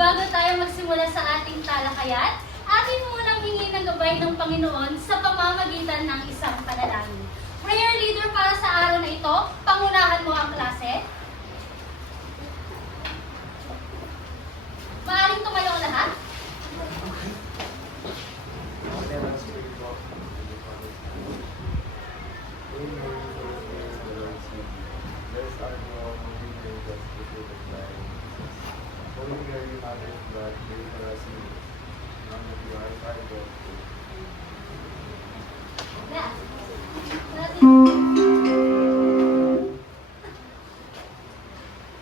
Bago tayo magsimula sa ating talakayan, atin munang hingin ng gabay ng Panginoon sa pamamagitan ng isang panalangin. Prayer leader para sa araw na ito, pangunahan mo ang klase. Maaaring tumayo ang lahat.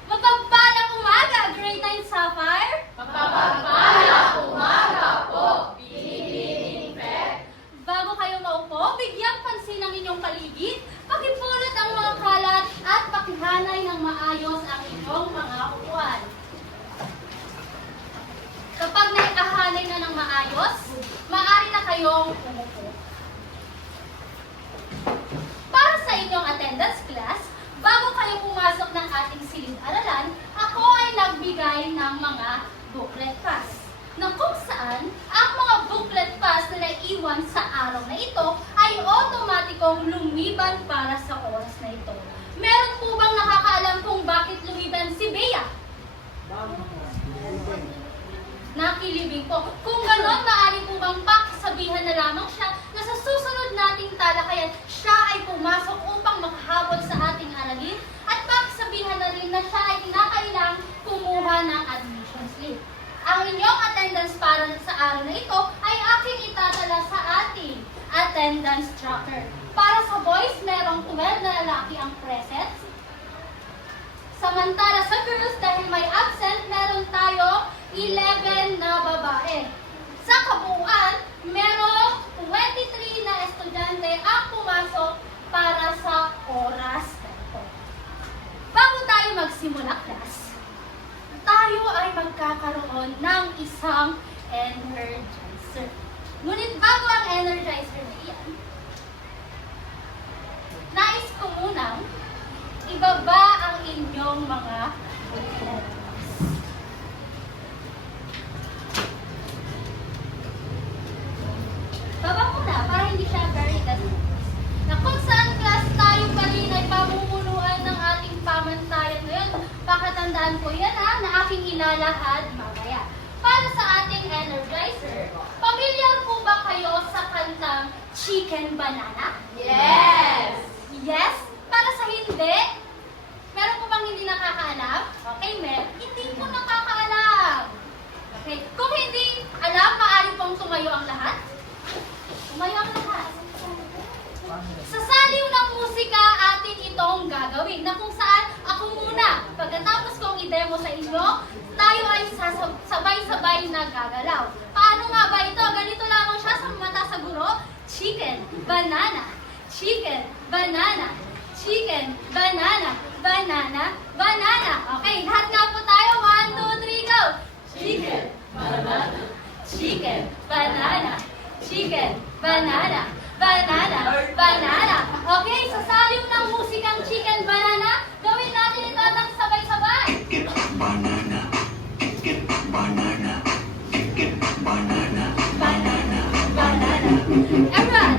Mapagpalang umaga, Grade 9 Sapphire! Mapagpalang umaga po, Pilipining Pep! Bago kayo maupo, bigyang pansin ang inyong paligid, pakipulot ang mga kalat at pakihanay ng maayos ang inyong mga upuan. Kapag naikahanay na ng maayos, maaari na kayong umupo. Para sa inyong attendance class, bago kayo pumasok ng ating silid-aralan, ako ay nagbigay ng mga booklet pass, na kung saan ang mga booklet pass na naiwan sa araw na ito ay otomatikong lumiban para sa oras na ito. Meron po bang nakakaalam kung bakit lumiban si Bea? Nakilibing po. Kung gano'n, maaari po bang pakisabihan na lamang siya na sa susunod nating talakayan, siya ay pumasok upang makahabol sa ating aralin at pakisabihan na rin na siya ay kinakailang kumuha ng admission slip. Ang inyong attendance para sa araw na ito ay aking itatala sa ating attendance tracker. Para sa boys, merong 12 na lalaki ang present. Samantala sa girls, dahil may absent, meron tayo 11 na babae. Sa kabuuan, merong 23 na estudyante ang pumasok para sa oras na ito. Bago tayo magsimula, class, tayo ay magkakaroon ng isang energizer. Ngunit bago ang energizer na iyan, nais ko munang ibaba ang inyong mga booklet. Baba ko na para hindi siya very gastos. Na kung saan class tayo pa rin ay pamumunuan ng ating pamantayan ngayon. Pakatandaan ko yan na aking ilalahad mamaya. Para sa ating energizer, pamilyar po ba kayo sa kantang Chicken Banana? Yes! Yes? Para sa hindi? Meron po bang hindi nakakaalam? Okay, hindi po nakakaalam. Okay, kung hindi alam, maaari pong tumayo ang lahat. Tumayo ang lahat. Sa saliw ng musika, atin itong gagawin na kung saan ako muna, pagkatapos kong i-demo sa inyo, tayo ay sabay-sabay na gagalaw. Paano nga ba ito? Ganito lamang siya sa mata sa guro. Chicken, banana, chicken, banana, chicken, banana, banana, banana. Okay, lahat nga po tayo. 1, 2, 3, go! Chicken, banana, Chicken, banana, chicken, banana, banana, banana. Okay, sa saliw ng musikang chicken, banana, gawin natin ito ng sabay-sabay. Chicken banana, chicken banana, chicken banana, banana, Banana. Everyone.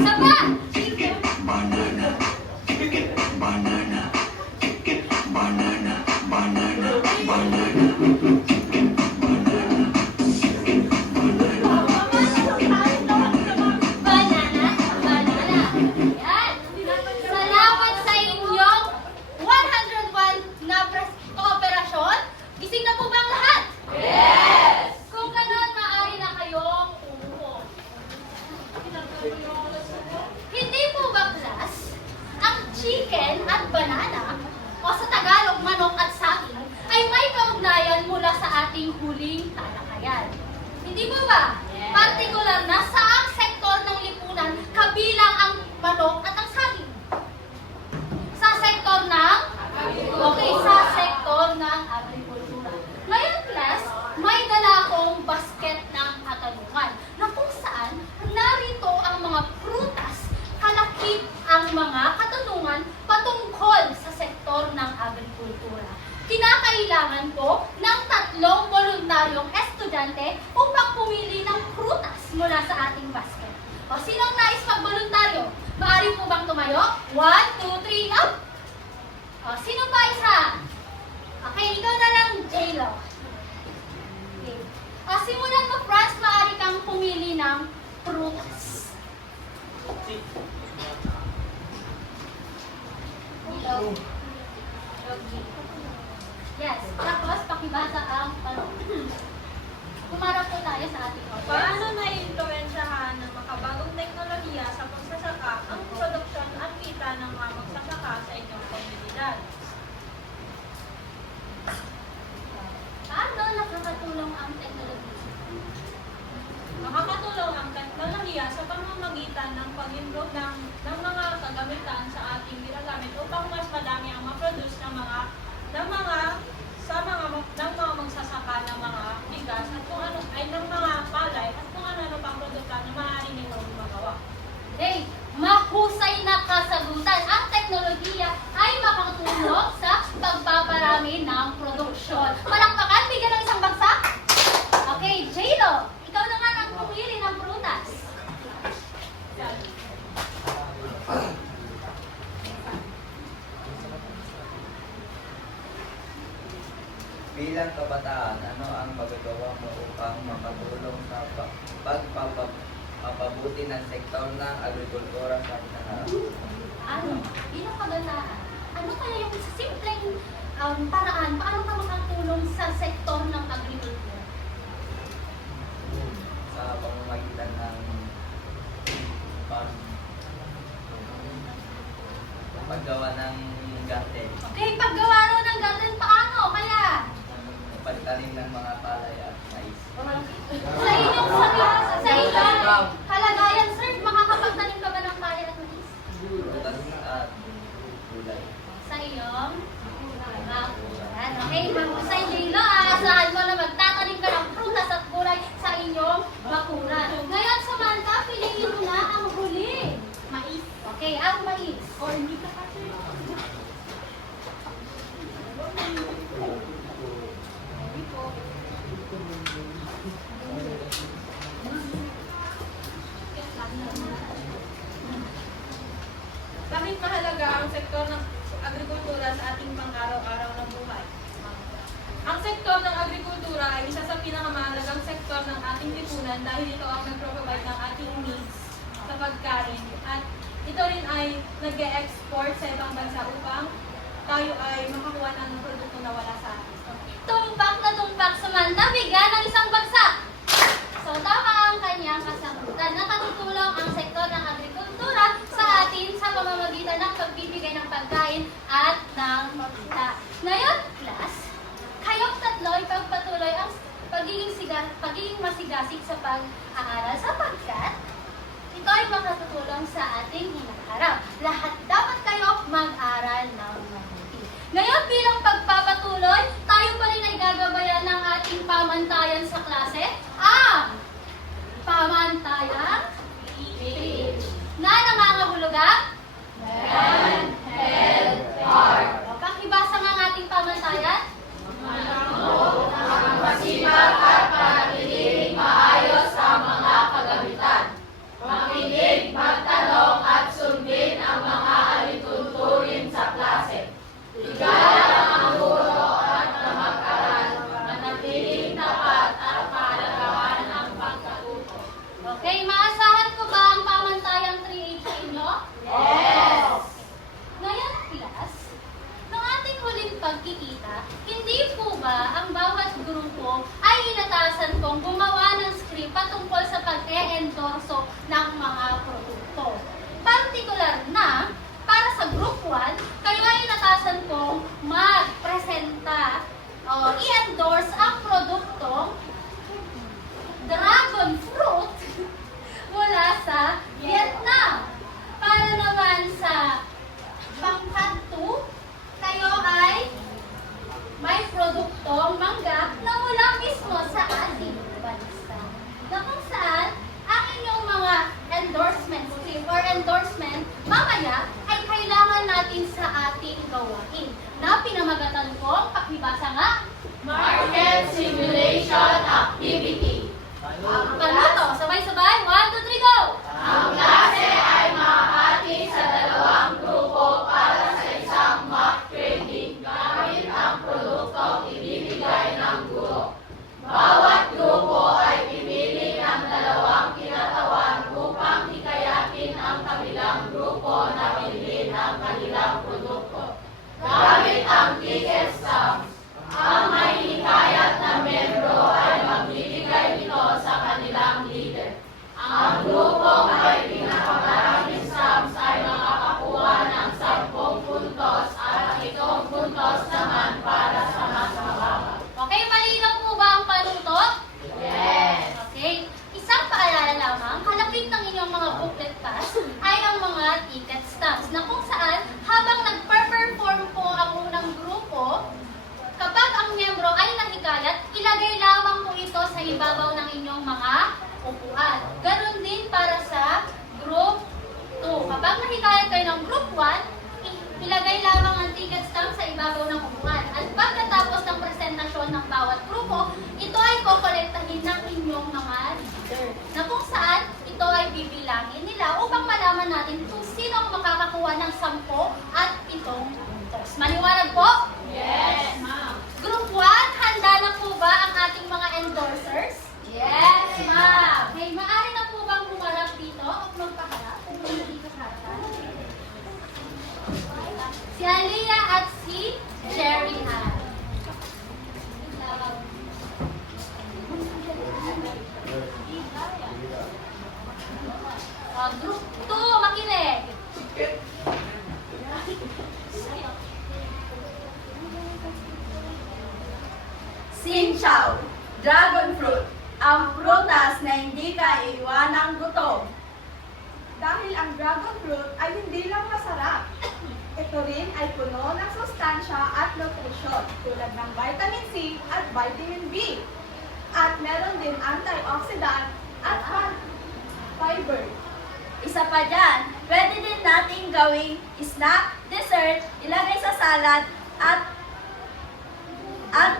Saba. chicken banana, chicken banana, chicken banana, banana, banana, chicken banana, chicken banana. Banana, banana. Yan. Salamat sa inyong 101 na kooperasyon. Gising na po ba ang lahat? Yes! Kung ganon, maaari na kayong umupo. Hindi po ba, class, ang chicken at banana, o sa Tagalog, manok at saging, ay may kaugnayan mula sa ating huling talakayan? Hindi po ba? Yes. Partikular na saang sektor ng lipunan kabilang ang manok at ang saging? Sa sektor ng? Okay, sa sektor ng agrikultura. Ngayon, class, may dala akong basket ng katanungan na kung saan narito ang mga prutas, kalakip ang mga katanungan 1, 2, 3, up! O, sino pa isa? Okay, ikaw na lang, J-Lo. Okay. Simulan mo, Franz, maaari kang pumili ng prutas. Hello. Yes. Tapos, pakibasa ang tanong. Kumarap po tayo sa ating audience. Paano naiimpluwensyahan ng makabagong teknolohiya sa pagsasaka ang produksyon at kita ng mga magsasaka sa inyong komunidad? Paano nakakatulong ang teknolohiya? Makakatulong ang teknolohiya sa pamamagitan ng pag-improve ng mga kagamitan sa ating ginagamit upang mas madami ang ma-produce ng mga magsasaka ng mga bigas at kung ano ay ng mga palay at kung ano pang produkto na maaari nilang magawa. Hey, mahusay na kasagutan. Ang teknolohiya ay makakatulong sa pagpaparami ng produksyon. Palakpakan, bigyan ng isang bagsak. Okay, J-Lo, ikaw naman ang pumili ng prutas. Bilang kabataan, ano ang magagawa mo upang makatulong sa pagpapabuti ng sektor ng agrikultura sa hinaharap? Ano? Bilang kabataan, ano kaya yung simpleng paraan, paano ka makatulong sa sektor ng agrikultura? Sa pamamagitan ng paggawa ng garden, Okay, paggawa ro ng garden, paano? Kaya? pagtanim ng mga palay at mais. Sa inyong kalagayan, sir, makakapagtanim ka ba ng palay at mais? Prutas at gulay. Sa iyong bakuran. Okay, mahusay J-Lo. Aasahan mo na magtatanim ka ng prutas at gulay sa inyong bakuran. Ngayon, Samantha, piliin mo na ang huli. Mais. Okay, ang mais. Or hindi ka kasi. Bakit mahalaga ang sektor ng agrikultura sa ating pang-araw-araw na buhay? Ang sektor ng agrikultura ay isa sa pinakamahalagang sektor ng ating lipunan dahil ito ang nagpro-provide ng ating needs sa pagkain at ito rin ay nag-e-export sa ibang bansa upang tayo ay makakuha ng produkto na wala sa atin. Tumpak na tumpak, Samantha, bigyan ng isang bagsak. So, tama ang kanyang kasagutan. Nakatutulong ang sektor ng agrikultura sa atin sa pamamagitan ng pagbibigay ng pagkain at ng makita. Ngayon, class, kayong tatlo ay pagpatuloy ang pagiging masigasig sa pag-aaral sapagkat ito ay makatutulong sa ating hinaharap. Lahat dapat kayo mag-aral ng mabuti. Ngayon, bilang pagpapatuloy, tayo pa rin ay gagabayan ng ating pamantayan sa klase. Ang pamantayan na nangangahulugang o, pakibasa nga ang ating pamantayan. Masipag at panatililing maayos ang mga kagamitan. Makinig, magtanong at sundin ang mga alituntunin sa klase. Igalang ang guro at na mag-aral. Manatiling tapat at maalagaan ang pagkatuto. Okay, maasahan ko ba ang pamantayang 3H sa inyo? Yes! Ngayon, class, nung ating huling pagkikita, hindi po ba ang bawat grupo ay inatasan kong gumawa ng script patungkol sa pag-e-endorso ng mga produkto? Partikular na, para sa Group 1, kayo ay inatasan kong mag-presenta o i-endorse ang produktong dragon fruit mula sa Vietnam. Para naman sa pangkat 2, kayo ay may produktong mangga na mula mismo sa ating bansa. Na kung saan ang inyong mga endorsement script or endorsement mamaya ay kailangan natin sa ating gawain. Na pinamagatan kong pakibasa nga. Market simulation activity. Paano to? Sabay-sabay. 1, 2, 3, go! Ang klase ay mahati sa dalawang grupo. kanilang produkto. Gamit ang ticket stamp, ang may hikayat na membro ay magbibigay nito sa kanilang leader. Ang grupong may pinakamaraming stamps ay makakakuha ng 10 puntos at 7 puntos naman para sa mas mababa. Okay, malinaw po ba ang panutot? Yes! Okay. Isang paalala lamang, kalapit ng inyong mga booklet pass ay ang mga ticket stamps na kung saan habang nagper-perform po ang unang grupo, kapag ang miyembro ay nahikayat, ilagay lamang po ito sa ibabaw ng inyong mga upuan. Ganon din para sa group 2. Kapag nahikayat kayo ng group 1, ilagay lamang ang ticket stamp sa ibabaw ng upuan. At pagkatapos ng presentasyon ng bawat grupo, ito ay kokolektahin ng inyong mga leader. Na kung saan ito ay bibilangin nila upang malaman natin kung sino ang makakakuha ng 10 at 7 puntos. Maliwanag po? Yes, ma'am! Group 1, handa na po ba ang ating mga endorsers? Yes, ma'am! Okay, maaari na po bang humarap dito o magpaharap? Kung dito sa harapan. Si Aliyah at si Jerry Han. Group 2, makinig. Sinchaw, dragon fruit, ang prutas na hindi kaiiwanang gutom. Dahil ang dragon fruit ay hindi lang masarap, ito rin ay puno ng sustansya at nutrisyon tulad ng vitamin C at vitamin B. At meron din antioxidant at fiber. Isa pa dyan, pwede din nating gawing snack, dessert, ilagay sa salad at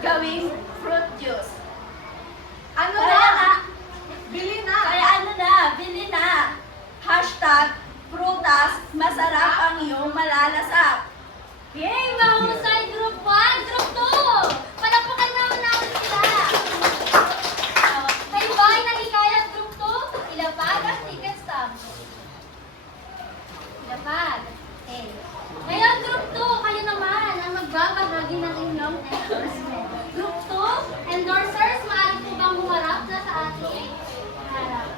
gawing fruit juice. Ano Kaya na? Bili na! Kaya ano na? Bili na! Hashtag prutas, masarap ang iyong malalasap. Yay! Mahusay Group 1! Group 2! Palakpakan naman natin sila! Kayo ba ay nahikayat Group 2? Ilapag ang ticket stamp. Ilapag. Okay. Ngayon, Group 2, kayo naman ang magbabahagi ng inyong endorsement. Group 2, endorsers, maaari po bang humarap na sa ating harap?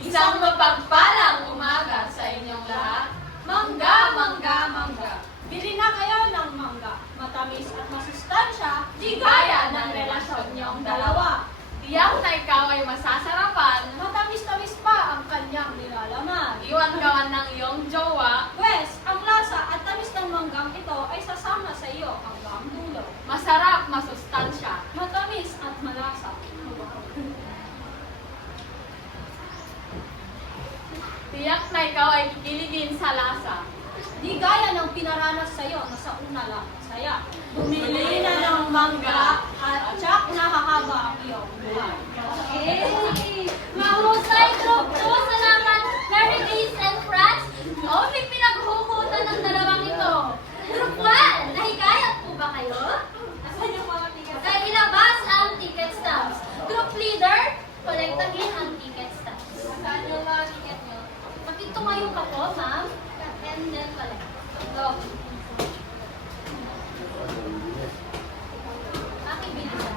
Isang mapagpalang umaga sa inyong lahat. Mangga, mangga, mangga. Bili na kayo ng mangga. Matamis at masustansya, Di gaya ng relasyon niyong dalawa. Tiyak na ikaw ay masasarapan. matamis-tamis pa ang kanyang nilalaman. Iwan-gawan ng iyong jowa. Pwes, ang lasa at tamis ng manggang ito ay sasama sa iyo hanggang dulo. Masarap, masustansya. Matamis at malasa. Tiyak na ikaw ay kikiligin sa lasa. Di gaya ng pinaranas sa iyo na sa una lang saya. Bumili na ng mangga at tsak na hahaba ang iyong buhay. Hey! Mahusay Group 2! Salamat! Merry Days and Friends! Oh, may pinaghuhutan ng dalawang ito. Group 1! Nahikayat po ba kayo? Asan yung mga tigas? Kaya ilabas ang ticket stamps. Group leader, kolektahin ang ticket stamps. Saan yung mga tiket nyo? Magtumayo ka po, ma'am. And then collect. Go. Pakibilisan.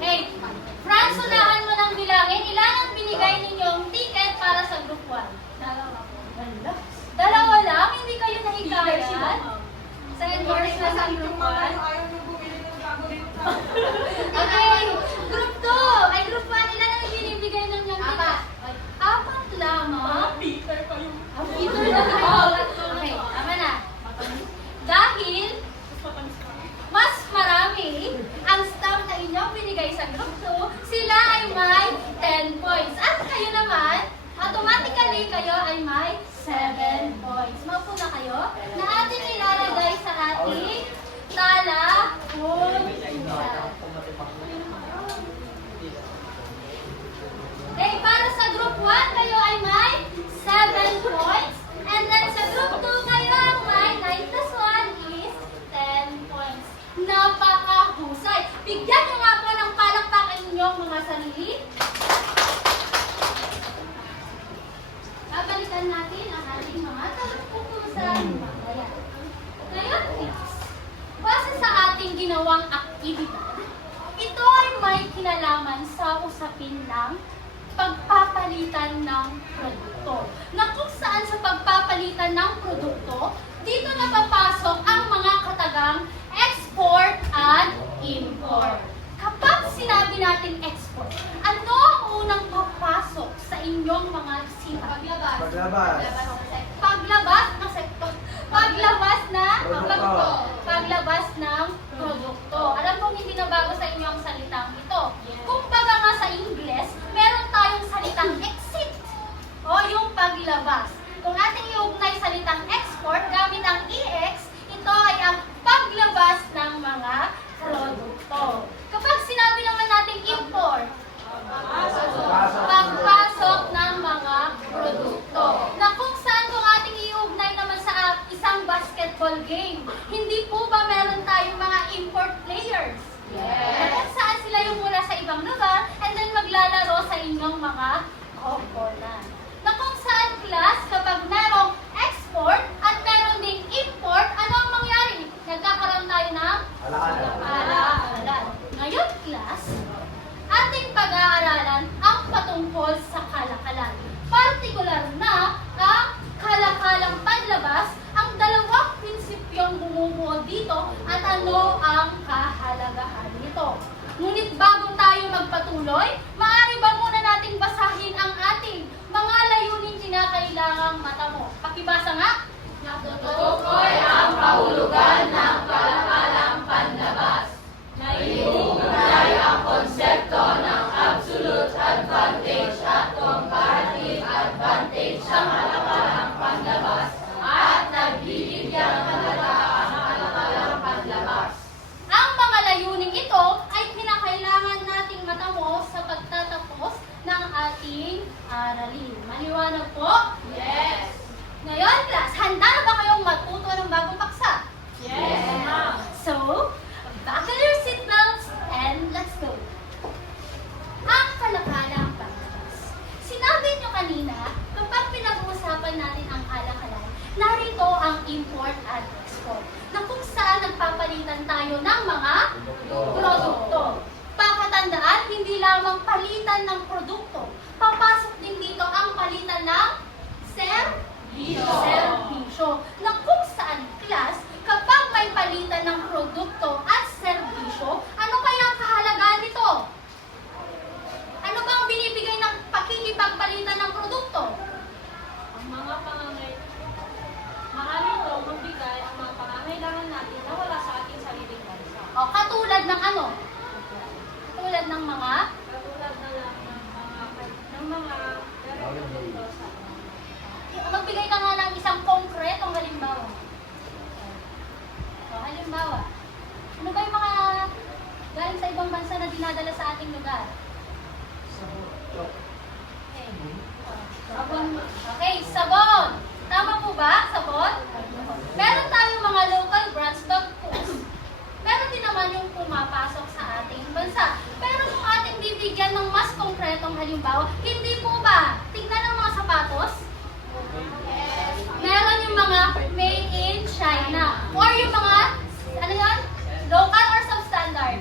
Hey, Franz, unahan mo ng bilangin. Ilan ang binigay ninyong ticket para sa group 1? Dalawa lang? Hindi kayo nahikayat? Sa endorse na sa group 1? Ayaw na bumili ng dragon fruit. Okay, group 2. Ay, group 1, ilan ang binibigay ng inyong ticket? Apat lamang? Peter pa yung... Peter na kayo. Okay, tama na. Dahil mas marami ang stamp na inyong binigay sa group 2, sila ay may 10 points. At kayo naman, automatically kayo ay may 7 points. Maupo na kayo. Na atin ginawang aktibidad, ito ay may kinalaman sa usapin ng pagpapalitan ng produkto. Na kung saan sa pagpapalitan ng produkto, dito napapasok ang mga katagang export at import. Kapag sinabi natin export, ano ang unang papasok sa inyong mga isipan? Paglabas. Paglabas ng sektor. Paglabas na Produkto. paglabas ng produkto. Alam kong hindi na bago sa inyo ang salitang ito. Kung baga nga sa Ingles, meron tayong salitang exit o yung paglabas. Kung ating iugnay salitang export gamit ang EX, ito ay ang paglabas ng mga produkto. Kapag sinabi naman natin import, pagpasok ng mga produkto. Na kung saan kung ating iugnay naman sa isang basketball game, hindi po ba meron tayong mga import players? Na kung saan sila yung mula sa ibang lugar and then maglalaro sa inyong mga koponan. Na kung saan class, kapag merong export at meron ding import, ano ang mangyari? Nagkakaroon tayo ng alaala. Ngayon class, ating pag-aaralan ang patungkol sa kalakalan. Partikular na ang kalakalang panlabas, ang dalawang prinsipyong bumubuo dito at ano ang kahalagahan nito. Ngunit bago tayo magpatuloy, maaari ba muna nating basahin ang ating mga layunin kinakailangang mata mo? Pakibasa nga. Natutukoy ang kahulugan ng kalakalang panlabas. Naiugnay ang konsepto ng absolute advantage at comparative advantage sa kalakalang panlabas at nagbibigyan halaga ang kalakalang panlabas. Ang mga layuning ito ay kinakailangan nating matamo sa pagtatapos ng ating aralin. Maliwanag po? Yes! Ngayon, class, handa na ba kayong matuto ng bagong paksa? Yes, ma'am! So, buckle your seatbelts and let's go. Ang kalakalang panlabas. Sinabi nyo kanina, kapag pinag-uusapan natin ang kalakalan, narito ang import at export, na kung saan nagpapalitan tayo ng mga produkto. Pakatandaan, hindi lamang palitan ng produkto, papasok din dito ang palitan ng serbisyo. Na kung saan, class, kapag may palitan ng produkto at serbisyo, ano kaya ang kahalagaan nito? Ano ba ang binibigay ng pakikipagpalitan ng produkto? Ang mga maaari itong magbigay ang mga pangangailangan natin na wala sa ating sariling bansa. O, katulad ng ano? Katulad ng mga Katulad na lang ng mga produkto sa magbigay ka nga ng isang konkretong halimbawa. O, halimbawa, ano ba yung mga galing sa ibang bansa na dinadala sa ating lugar? Okay, sabon. Tama po ba? Sabon? Meron tayong mga local brands dog foods. Meron din naman yung pumapasok sa ating bansa. Pero kung ating bibigyan ng mas konkretong halimbawa, hindi po ba? Tignan ang mga sapatos. Meron yung mga made in China. Or yung mga, ano yan? Local or substandard?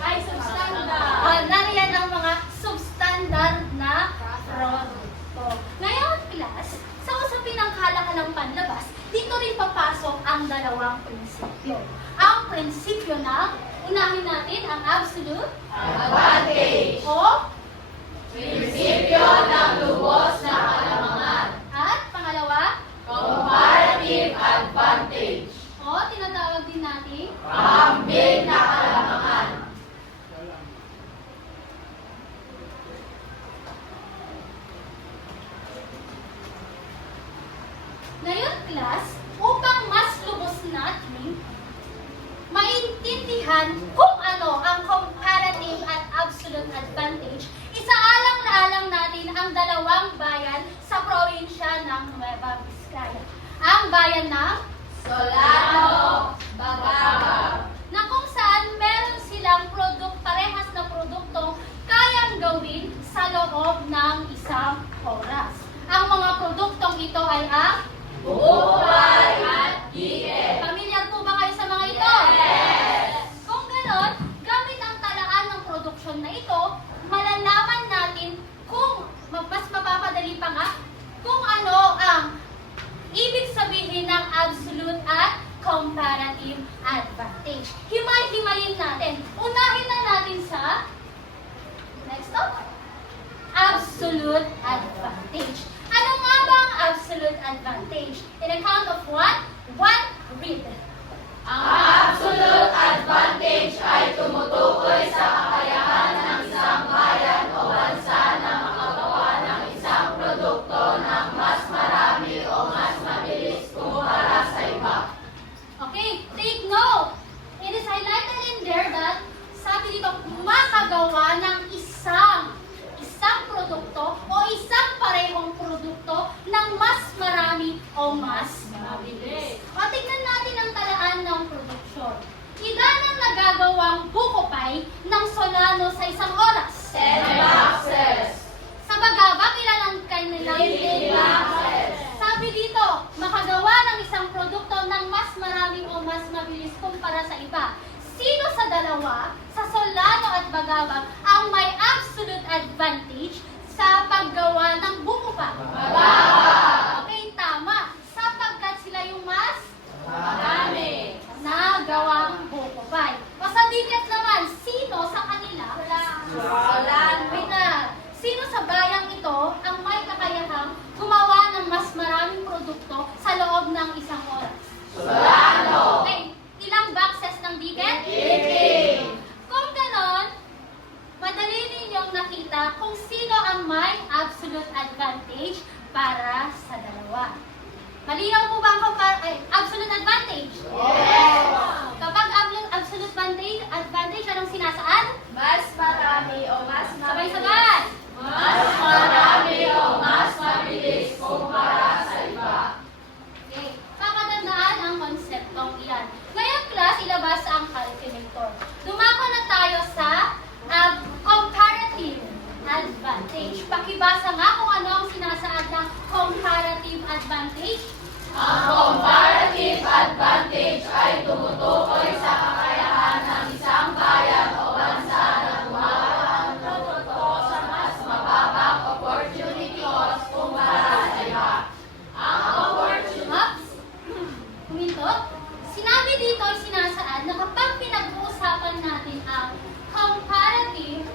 ay substandard. Nariyan ang mga substandard na produkto. Ngayon, class, sa usapin ng kalakalang panlabas, dito rin papasok ang dalawang prinsipyo. Ang prinsipyo ng, unahin natin, ang absolute Advantage! o Prinsipyo ng lubos na kalamangan. at pangalawa, Comparative advantage. o tinatawag din natin Pahambing na kalamangan. ngayon, class, upang mas lubos natin maintindihan kung ano ang comparative at absolute advantage, isaalang-alang natin ang dalawang bayan sa probinsya ng Nueva Vizcaya. Ang bayan ng Solano, Bagabag. na kung saan meron silang parehas na produkto kayang gawin sa loob ng isang oras. Ang mga produktong ito ay ang Buhay at diet. pamilyar po ba kayo sa mga ito? Yes! Kung advantage. Himay-himayin natin. Unahin na natin sa next up. Absolute advantage. Ano nga ba ang absolute advantage? In a count of one, read. Ang absolute advantage ay tumutukoy sa kakayahan ng isang bayan o bansa na makagawa ng isang produkto ng mas marami o mas mabilis kumpara sa iba. Okay, take note. It is highlighted in there that sabi dito, makagawa ng isang produkto o isang parehong produkto ng mas marami o mas mabilis. O tingnan natin ang talaan ng produksyon. Ilan ang nagagawang buko pie ng Solano sa isang oras? 10 boxes. Sa Bagabag, ilan ang kanilang 50 boxes. Sabi dito, makagawa ng isang produkto ng mas marami o mas mabilis kumpara sa iba. Sino sa dalawa, sa Solano at Bagabag, ang may absolute advantage sa paggawa ng buko pie? Bagabag. Okay, tama. Sapagkat sila yung mas Marami. nagawang buko pie. O sa dikat naman, sino sa kanila? Wait na. Sino sa bayang ito ang may kakayahang gumawa ng mas maraming produkto sa loob ng isang oras? Solano. Okay, ilang boxes ng dikat? 50. Kung ganon, madali ninyong nakita kung sino ang may absolute advantage para sa dalawa. Malinaw po ba ang absolute advantage? Yes. Kapag absolute advantage, anong sinasaad? Mas marami o mas Sabay-sabay! Mas marami o mas mabilis kumpara sa iba. Okay. Pakagandaan ang konseptong iyan. Ngayong class, ilabas ang calculator. Dumako na tayo sa comparative advantage. Pakibasa nga kung ano ang sinasaad ng comparative advantage. Ang comparative advantage ay tumutukoy sa kakayahan ng isang bayan o bansa na gumawa ng produkto sa mas mababang opportunity cost kumpara sa iba. Ang opportunity Kuminto. Sinabi dito ay sinasaad na kapag pinag-uusapan natin ang comparative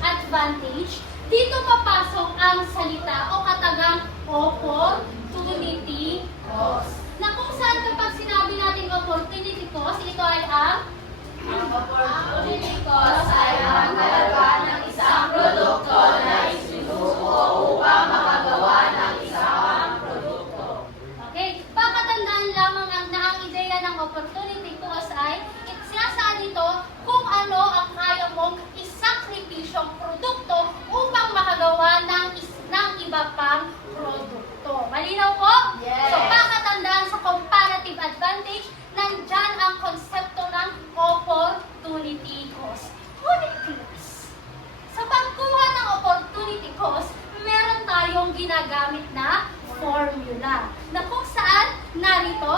advantage, dito papasok ang salita o katagang opportunity cost. Na kung saan kapag sinabi natin opportunity cost, ito ay ang opportunity cost ay ang halaga ng isang produkto na isinusuko upang makagawa ng isang produkto. okay. Pakatandaan lamang na ang ideya ng opportunity cost ay sinasaad dito kung ano ang kaya mong isakripisyong produkto upang makagawa ng iba pang produkto. Malinaw po? Yes. So, pakatandaan sa comparative advantage, nandyan ang konsepto ng opportunity cost. Ngunit class, sa pagkuha ng opportunity cost, meron tayong ginagamit na formula na kung saan narito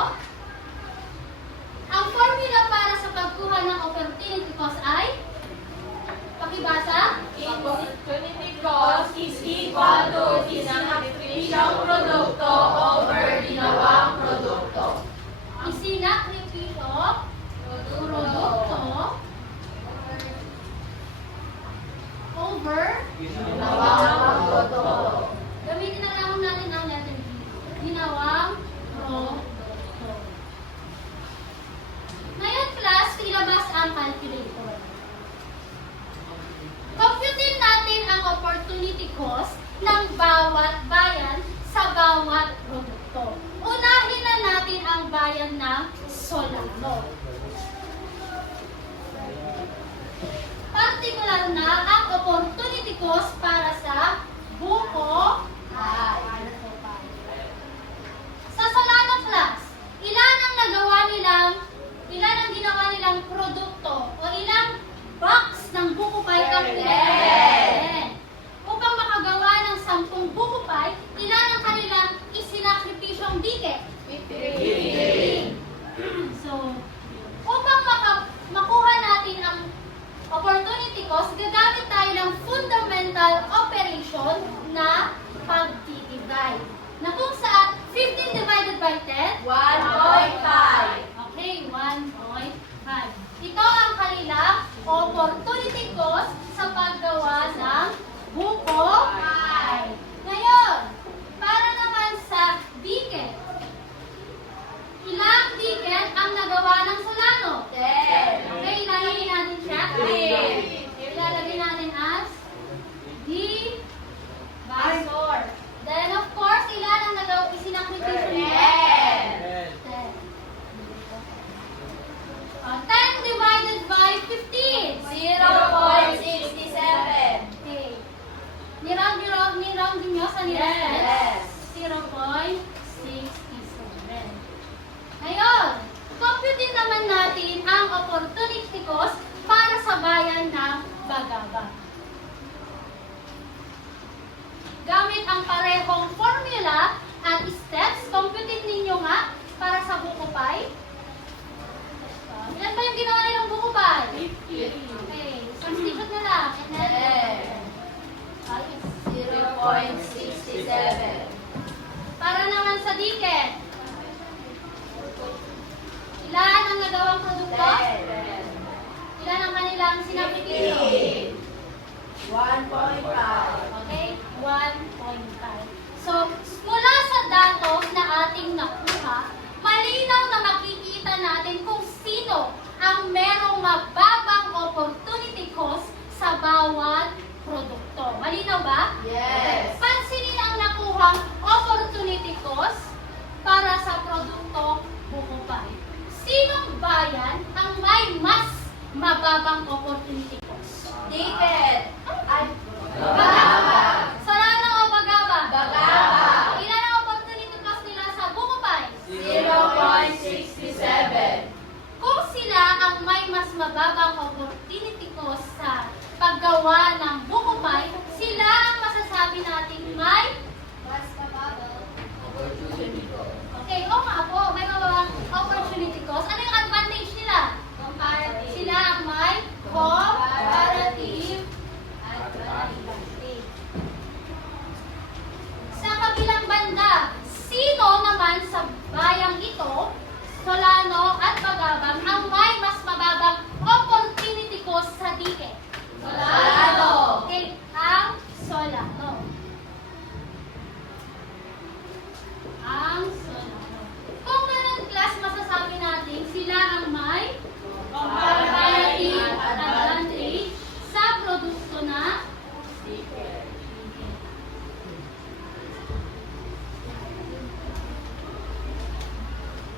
ang formula para sa pagkuha ng opportunity cost ay pakibasa. Opportunity cost is equal to isinakripisyong produkto over ginawang produkto. Isinakripisyo produkto over Ginawang produkto. gamitin na lang natin ang letter G. Ginawang produkto. Ngayon class, ilabas ang calculator. Computin natin ang opportunity cost ng bawat bayan sa bawat produkto. Unahin na natin ang bayan ng Solano. Particular na ang opportunity cost para sa buko pie. Sa Solano class, ilan ang ginawa nilang produkto o ilang box ng buko pie ang pinagkain. Upang makagawa ng 10 buko pie, ilan ang kanilang isinakripisyong dike? 50. So, upang makuha natin ang opportunity cost, gagamit tayo ng fundamental operation Round din nyo sa nila Yes. 0.67. Ngayon, computin naman natin ang opportunity cost para sa bayan ng Bagabag. Gamit ang parehong formula at steps, computin ninyo nga para sa buko pie. Ilan ba yung ginawa nilang buko pie? 50. Okay, substitute na lang. And then, ayos. 0.67. Para naman sa diket. Ilan ang nagawang produkto? 10. Ilan ang kanilang sinapikilo? 1.5. Okay, 1.5. So, mula sa datos na ating nakuha, malinaw na makikita natin kung sino ang merong mababang opportunity cost sa bawat produkto. Malinaw ba? Yes. Pansinin ang nakuhang opportunity cost para sa produkto buko pie. Sinong bayan ang may mas mababang opportunity cost? Ticket. Ay, Bagabag. Solano o Bagabag? Bagabag. Ilan ang opportunity cost nila sa buko pie? 0.67. Kung sila ang may mas mababang opportunity cost sa paggawa ng buko pie, sila ang masasabi natin may mas mababang Opportunity ko. Okay, oo nga po, may mababang opportunity cost. Ano yung advantage nila? Comparative. Sila ang may comparative advantage. Sa kabilang banda, sino naman sa bayang ito, Solano at Bagabag, ang may mas mababang opportunity cost sa diket? Solano. Okay, ang Solano. Ang Solano. Kung ganun class, masasabi natin sila ang may comparative advantage sa produkto na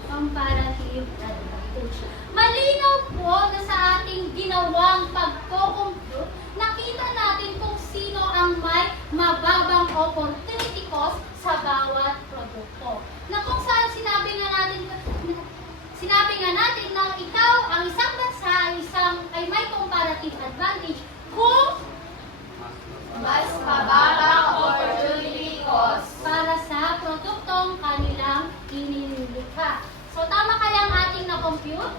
comparative advantage. Malinaw po na sa ating ginawang pagko-compute, nakita natin kung sino ang may mababang opportunity cost sa bawat produkto. Na kung saan sinabi nga natin na ikaw, ang isang bansa ay may comparative advantage kung Mas mababang opportunity cost. para sa produktong kanilang inilikha. So, tama kaya ang ating na-compute?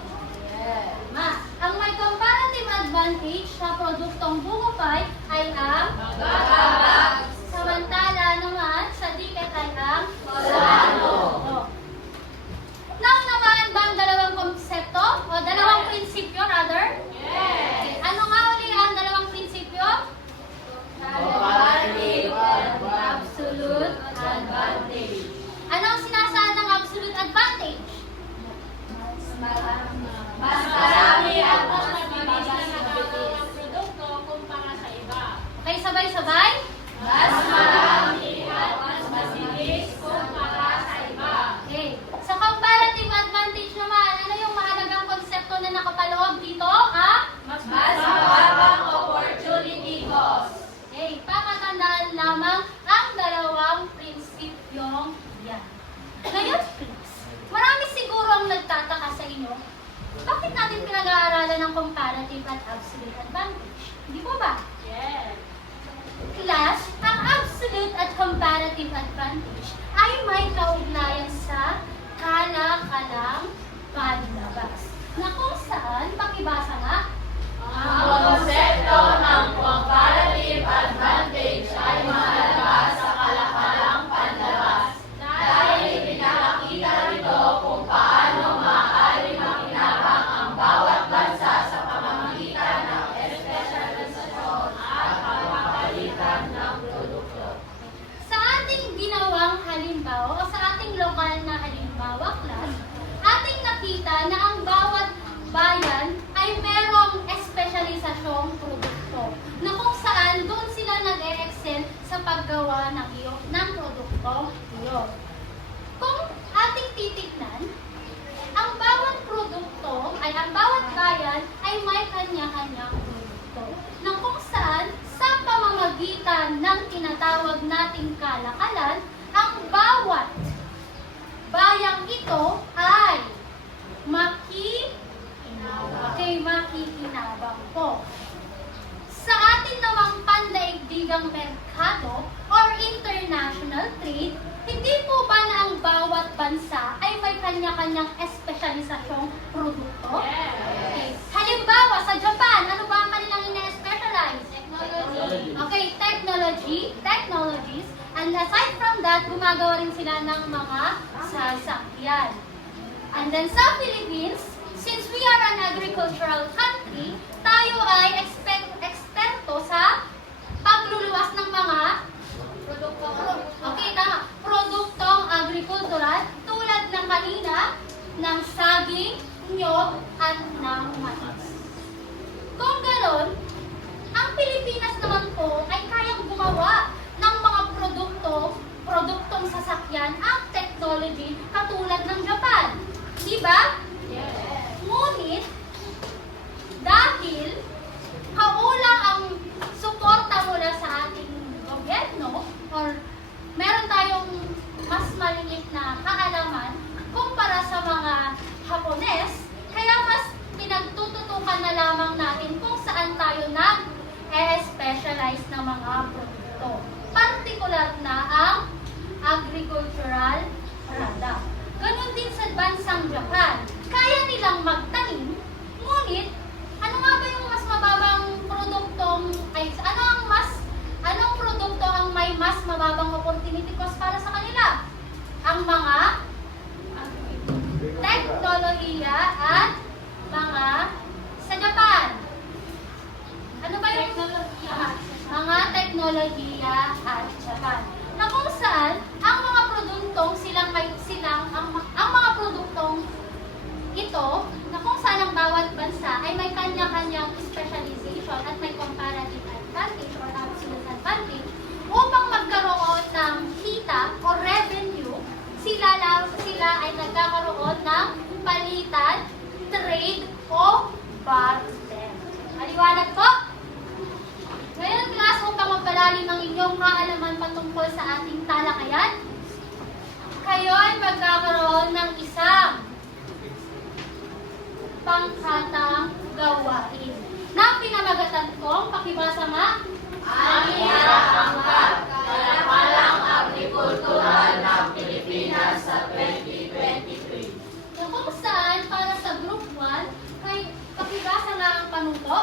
Yes. Ang may comparative advantage sa produktong buko pie ay ang Bagabag. Samantala naman, sa diket ay ang Solano. Oh. Naunawaan ba ang dalawang konsepto? O dalawang prinsipyo, rather? Yes. Ano nga uli ang dalawang prinsipyo? Comparative Absolute advantage. Ano ang sinasaad ng absolute advantage? Mas marami ang Okay, sabay-sabay? Mas marami at mas mabilis kumpara sa iba. Okay. Sa comparative advantage naman, ano yung mahalagang konsepto na nakapaloob dito? Mas mababang opportunity cost. Okay, pakatandaan lamang ang dalawang prinsipyong yan. Ngayon, please, marami siguro ang nagtataka sa inyo, bakit natin pinag-aaralan ng comparative at absolute advantage? Hindi po ba? Yes. Class, ang absolute at comparative advantage ay may kaugnayan sa kalakalang panlabas. Na kung saan, pakibasa nga, Ang konsepto ng comparative advantage ay mahalaga sa kalakalang panlabas dahil pinakita nito kung paano maaari makinabang ang bawat bansa sa pamamagitan ng espesyalisasyon at pagpapalitan ng produkto. sa ating ginawang halimbawa o sa ating lokal na halimbawa class, ating nakita na ang bawat bayan ay merong espesyalisasyong produkto na kung saan doon sila nag-e-excel sa paggawa ng produkto iyon. Kung ating titignan, ang bawat produkto ay ang bawat bayan ay may kanya-kanyang produkto na kung saan sa pamamagitan pamamagitan ng tinatawag nating kalakalan, ang bawat bayang ito ay makikinabang po. Sa atin namang pandaigdigang merkado or international trade, hindi po ba na ang bawat bansa ay may kanya-kanyang espesyalisasyong produkto? Okay. Halimbawa, sa Japan, ano ba ang kanilang ina-specialize? Okay, technologies. And aside from that, gumagawa rin sila ng mga sasakyan. And then sa Philippines, since we are an agricultural country, tayo ay eksperto sa pagluluwas ng mga produktong agrikultural tulad ng kanina, ng saging, niyog, at ng mais. Kung ganon, ang Pilipinas naman po ay kayang gumawa ng mga produktong sasakyan at technology katulad ng Japan. Di ba? Yes. Ngunit, dahil kaulang ang suporta mula sa ating gobyerno or meron tayong mas maliit na kaalaman kumpara sa mga Hapones, kaya mas pinagtututukan na lamang natin kung saan tayo nag-specialize ng mga produkto. Partikular na ang agricultural product. Ganon din sa bansang Japan. Kaya nilang magtanim, ngunit ano nga ba yung mas mababang produktong, anong produkto ang may mas mababang opportunity cost para sa kanila? Ang mga teknolohiya at mga sa Japan. Ano ba yung mga teknolohiya at Japan? Na kung saan ang mga produktong ang mga produktong ito, na kung saan ang bawat bansa ay may kanya-kanyang specialization at may comparative advantage or absolute advantage upang magkaroon ng kita o revenue, sila ay nagkakaroon ng palitan, trade o barter. Maliwanag po? Ngayon, class, upang magpalalim ang inyong kaalaman patungkol sa ating talakayan, kayo ay magkakaroon ng isang pangkatang gawain. Na pinamagatan kong pakibasa nga, Ang itatangkad, kalakalang agrikultural ng Pilipinas sa 2023. na kung saan para sa Group 1, kay pakibasa nga ang panuto.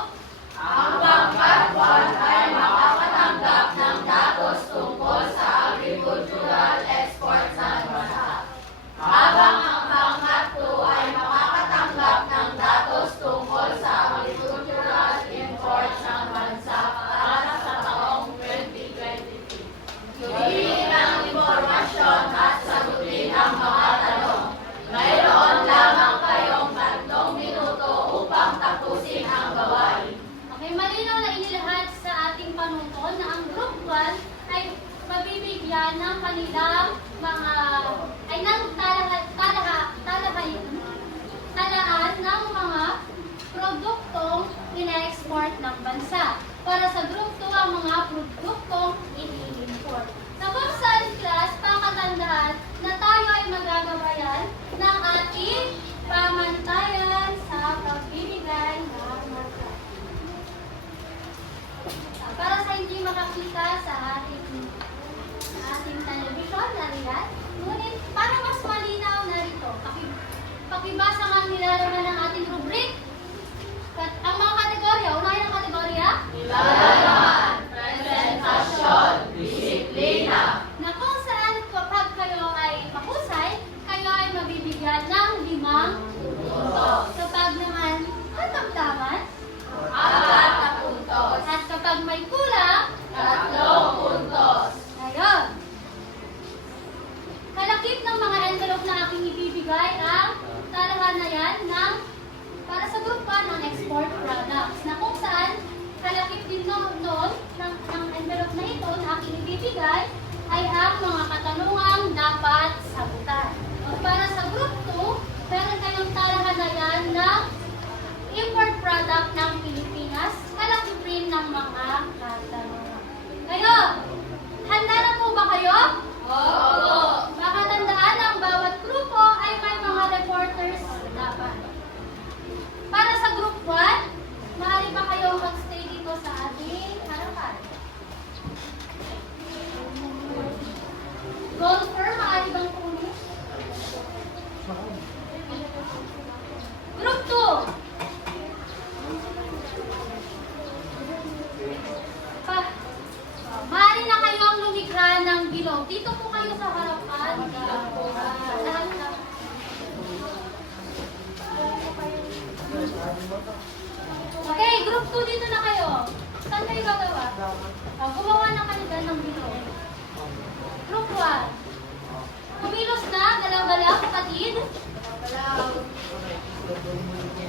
Ang pangkat 1 ay makakatanggap ng datos tungkol sa agricultural exports ng bansa. Habang ang pangkat 2 ay makakatanggap ng datos tungkol sa agricultural imports ng bansa para sa taong 2023. Hingin ang impormasyon at sagutin ang mga tanong. Mayroon lamang kayong 3 minuto upang tapusin ang gawain. Okay, malinaw na inilahat sa ating panuto na ang Group 1 ay mabibigyan ng kanilang talaan ng mga produktong ina-export ng bansa. Para sa Group 2, ang mga produktong ini-import. Na kung saan, class, pakatandaan na tayo ay magagabayan ng ating pamantayan sa pagbibigay ng mata. Para sa hindi makakita sa ating television, nariyan, ngunit para mas malinaw narito, pakibasa nga ang nilalaman ng ating rubric. Ang mga kategorya, unahin ang kategorya? Nilalaman, presentasyon, disiplina. Na kung saan kapag kayo ay mahusay, kayo ay mabibigyan ng 5 puntos. Kapag naman katamtaman, 4 na puntos. at kapag may kulang, 3 puntos. ngayon. Kalakip ng mga envelope na aking ibibigay ang talahan na yan para sa grupo ng export products. Na kung saan, kalakip din noon ng envelope na ito na aking ibibigay ay ang mga katanungang dapat sagutan. Para sa group 2, meron kayong talahan na yan ng import product ng Pilipinas, kalakip rin ng mga katanungan. Kayo, handa na po ba kayo? Oo! Baka tandaan ang bawat grupo ay may mga reporters dapat. Para sa group 1, maaari pa kayo mag-stay dito sa ating harapan. Golfer, maaari bang pumunta? Group 2. Maaari na kayong lumikha ng bilog. Dito po kayo sa harapan. Lahat na. Okay, group 2 dito na kayo. Saan kayo gagawa? Gumawa na kayo dyan ng bilog. Group 1. Kumilos na, galaw-galaw, kapatid.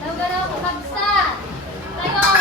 Galaw-galaw, kapagsan. Tayo.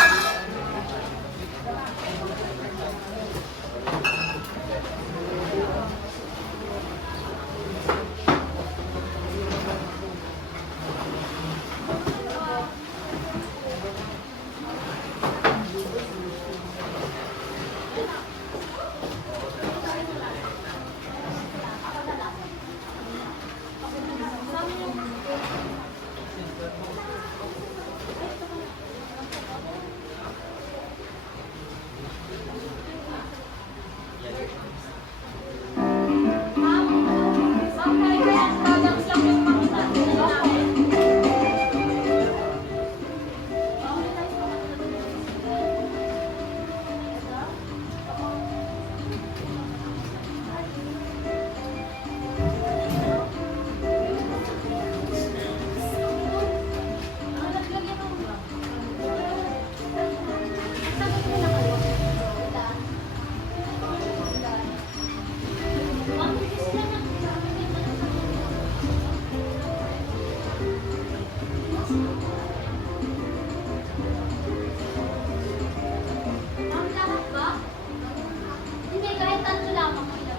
Ang lahat ba? Hindi, kahit tatlo lamang kayo.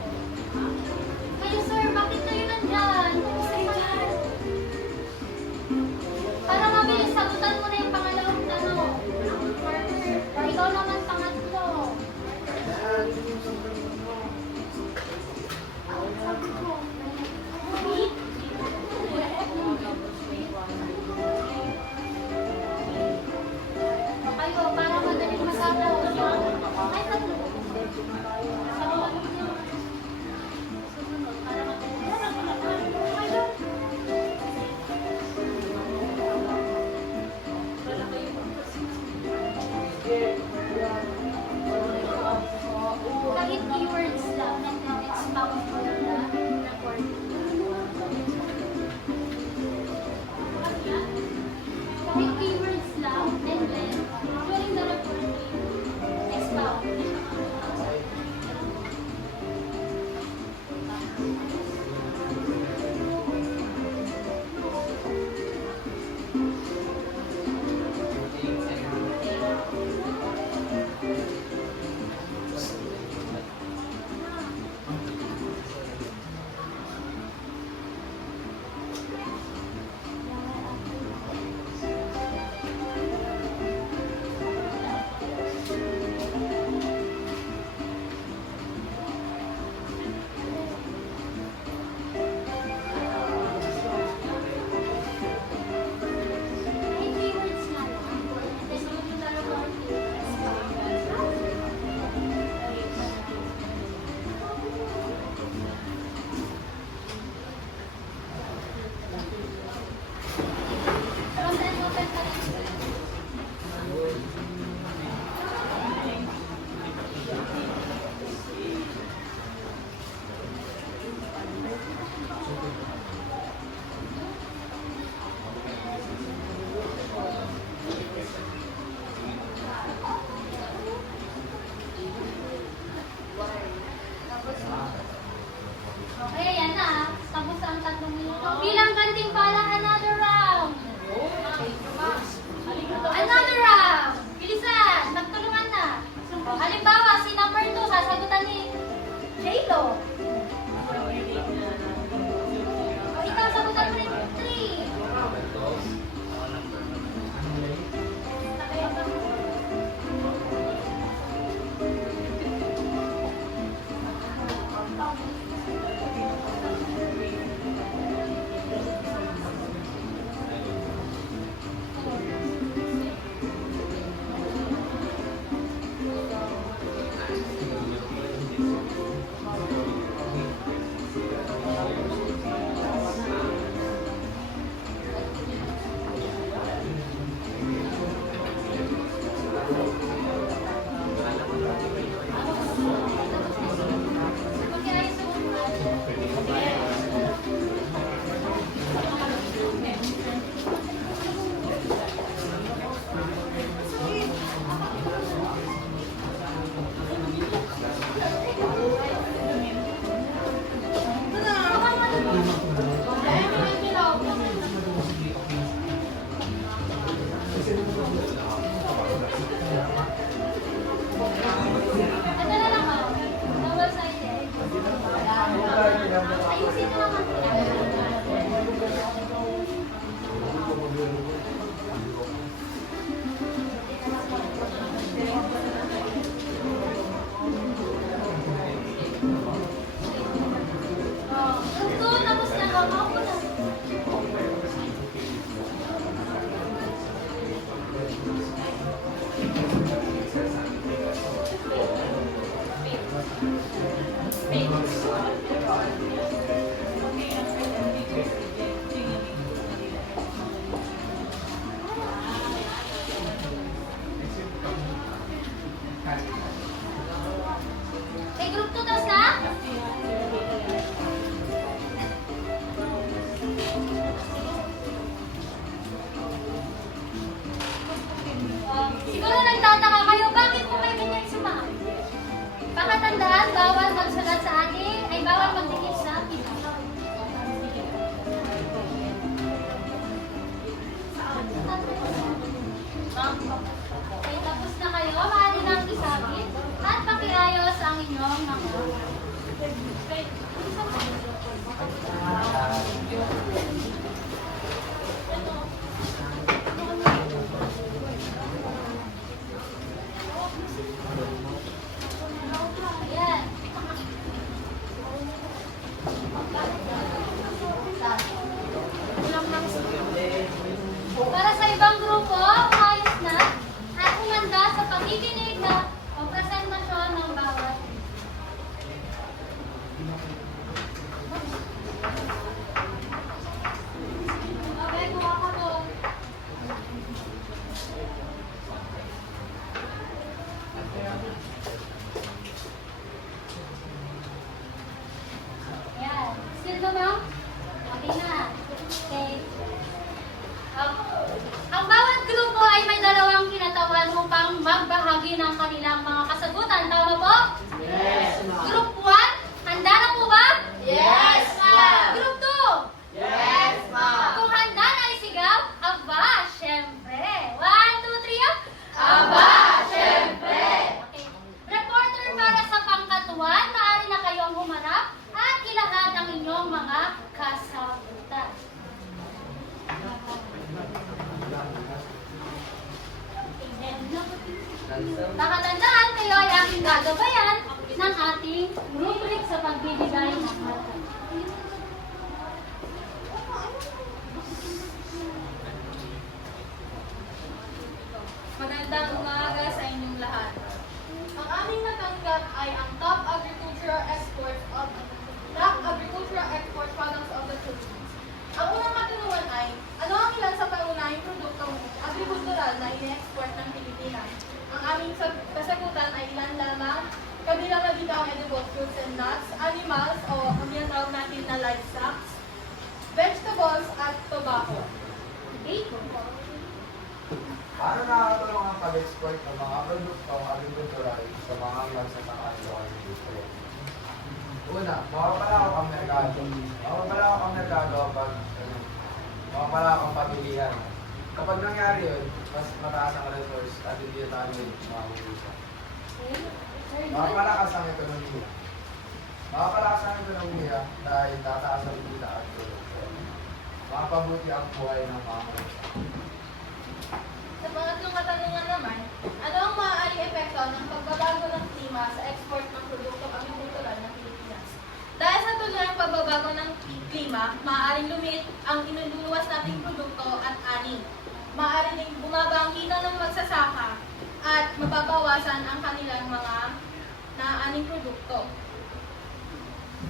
Kayo, sir, bakit kayo nandyan? Para mabilis, sagutan mo na yung pangalawang tanong. O, ikaw naman pangatlo. Sabi ko, wait. Kayo, para madaling matapos. Ay, tatlo. Susunod, para madaling. Kahit keywords lang, and then expound for the recording. Kahit keywords lang, and then during the recording, expound. Okay, group 2 tapos na? Siguro nagtataka kayo, bakit po may ganyan si ma'am? Pakatandaan, bawal magsulat sa akin, ay bawal magdikit sa akin. Okay, tapos na kayo, maaari nang isabit at pakiayos ang inyong mga Ayan. Para sa ibang grupo, umayos na at umanda sa pakikinig na o presentasyon ng bawat. Okay, kuha ka po. Ayan. Still ba, ma'am? Okay na. Okay. Ang bawat grupo ay may dalawang kinatawan upang magbahagi ng kanilang mga kasagutan. Tama po? Yes, ma'am. Group 1, handa na po ba? Yes, ma'am. Group 2, Yes, ma'am. kung handa na isigaw, aba, syempre. 1, 2, 3, up. Aba, syempre. Okay. Reporter para sa pangkatuan, maaari na kayong humarap at ilahad ang inyong mga kasagutan. Nakatandaan kayo ay aking gagabayan ng ating rubric sa pagbibigay ng mata. Magandang umaga sa inyong lahat. Ang aming natanggap ay ang top agricultural exports products of the Philippines. Ang unang katanungan ay, ano ang ilan sa pangunahing produktong agrikultural na ini-export ng Pilipinas? Ang aming kasagutan ay ilan lamang, kabilang na dito ang edible fruits and nuts, animals o ang tinatawag natin na livestock, vegetables at tobacco. Okay? Paano nakakatulong ang pag-export ng mga produktong agrikultural sa mga magsasaka sa industriya? Una, mapapalawak ang merkado. Mapapalawak ang merkado pag mapapalawak ang pamilihan. Kapag nangyari yun, mas mataas ang resource at hindi tayo makakulusa. Mapapalakas ang ekonomiya. Mapapalakas ang ekonomiya dahil tataas ang kita at produksyon. Mapabuti ang buhay ng mga magsasaka. Sa pangatlong katanungan naman, ano ang maaaring epekto ng pagbabago ng klima sa export ng produktong agrikultural ng Pilipinas? Dahil sa tuluyang pagbabago ng klima, maaaring lumiit ang inululuwas nating produkto at ani. Maaari ding bumaba ang kita ng magsasaka at mababawasan ang kanilang mga naaning produkto.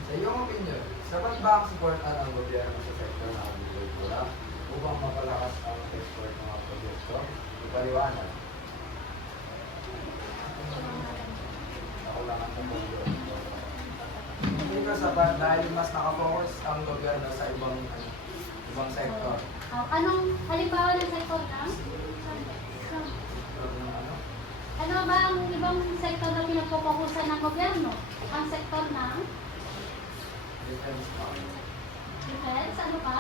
Sa iyong opinion, sapat ba ang suportan ng gobyerno sa sektor ng agrikultura upang mapalakas ang export ng mga produkto? Ipaliwanag. Ako lang ang pupundo. Hindi ka sapat dahil mas nakafocus ang gobyerno sa ibang sektor. Anong halimbawa ng sektor ng? Ano ba ang ibang sektor na pinapokusan ng gobyerno? Ang sektor ng Defense fund. defense, ano pa?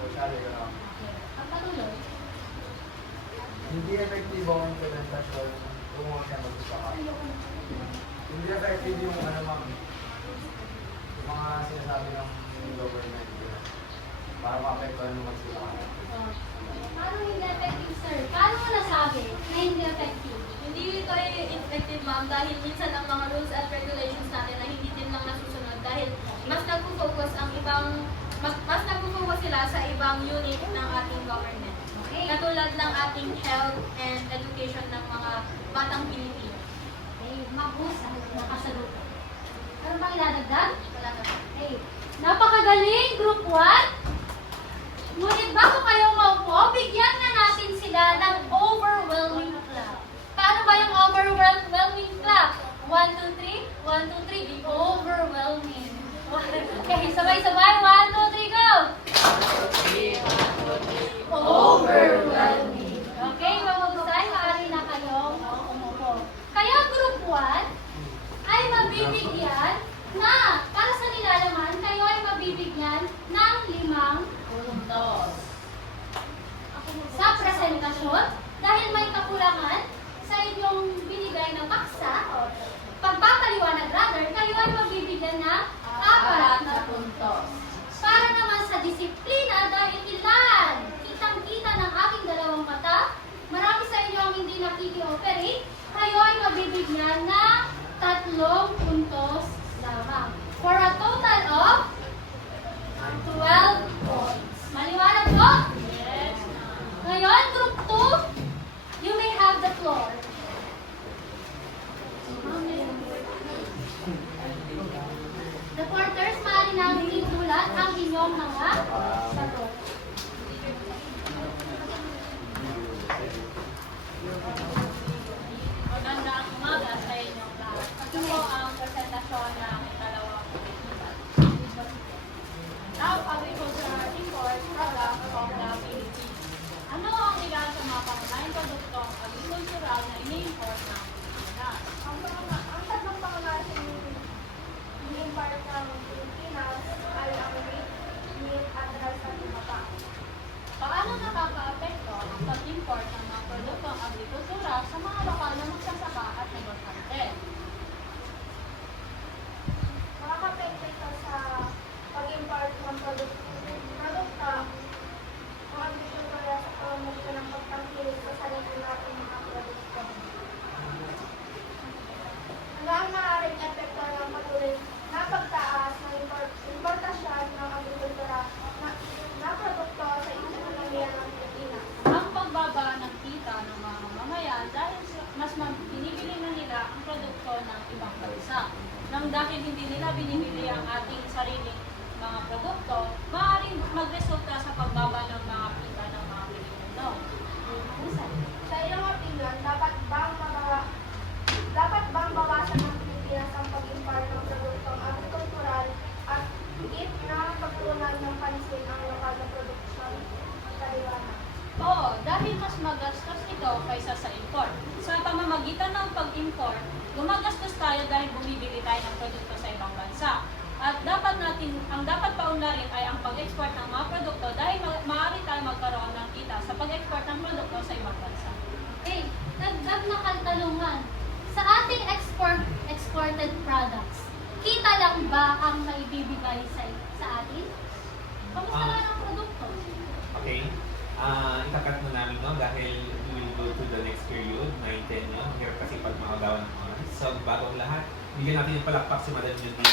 Social economic. Ang patuloy. Hindi epektibo ang implementasyon kung mga siya magsasaka. Hindi effective yung yung mga sinasabi ng government para maapektuhan yung magsasaka. Paano hindi effective, sir? Paano mo nasabi na hindi effective? Hindi ito ay effective, ma'am, dahil minsan ang mga rules at regulations natin na hindi din lang nasusunod dahil mas nagpo-focus sila sa ibang unit ng ating government. Okay. Katulad ng ating health and education ng mga batang Pilipino. Okay. mahusay na kasalukuyan. Ano bang iladagdag? Wala na. Okay. Napakagaling, Group 1. Ngunit bago kayo maupo, bigyan na natin sila ng overwhelming clap. Paano ba yung overwhelming clap? 1, 2, 3. 1, 2, 3. Be overwhelming. Okay, sabay-sabay. 1, 2, 3, go! Overwhelming. Okay, mahusay. Maaari na kayong umupo. Kaya Group 1 ay mabibigyan na, para sa nilalaman, kayo ay mabibigyan ng 5 puntos. Sa presentasyon, dahil may kakulangan sa inyong binigay na paksa, pagpapaliwanag rather, kayo ay mabibigyan ng 4 na puntos. Para naman sa disiplina, dahil ilan, kitang-kita ng aking dalawang mata, marami sa inyo ang hindi nakiki-operate, kayo ay mabibigyan ng 3 puntos lamang. For a total of 12 points. Maliwanag po? Yes. Ngayon, Group 2, you may have the floor. The porters, maaari namin ibulat ang inyong mga sagot. Magandang umaga sa inyong lahat. Ito po ang presentasyon ng dalawang kaibigan. Now, agricultural import product of the Philippines. Ano ang ilan sa mga pangunahing produktong agricultural na ini-import ng Pilipinas? Ang tatlong pangunahing ini-import ng Pilipinas ay ang wheat, meat, at rice at lumapa. Paano nakaka-apekto ang pag-import ng mga produktong agrikultura sa mga lokal na magsasaka at negosyante? Makakapekto ito sa pag-import ng produkto ng agrikultura sa pamamagitan ng pagtangkilik sa sarili natin mga produkto. Ano ang maaaring epekto ng patuloy na pagtaas ng importasyon ng agrikultura na produkto sa ekonomiya ng Pilipinas? Ang pagbaba ng kita ng mga mamamayan dahil mas binibili na nila ang produkto ng ibang bansa. Nang dahil hindi nila binibili ang ating sariling mga produkto, maaaring magresulta sa pagbaba ng mga kita ng mga Pilipino. Sa iyong opinion, dapat bang bawasan ng Pilipinas ang pag-import ng produktong agrikultural at higit na pagtuunan ng pansin ang lokal na produksyon? Paliwanag. Oo, dahil mas magastos ito kaysa sa import. Sa pamamagitan ng pag-import, gumagastos tayo dahil bumibili tayo ng produkto sa ibang bansa. At ang dapat paunlarin ay ang pag-export ng mga produkto dahil maaari tayo magkaroon ng kita sa pag-export ng produkto sa ibang bansa. Okay, dagdag na katanungan. Sa ating exported products, kita lang ba ang maibibigay sa atin? Kamusta naman ang produkto? Okay. Itakat na namin no dahil we will go to the next period, 9-10 yun. Here kasi pag makagawa ng oras. So, bagong lahat, bigyan natin yung palakpak si Madam Judith. And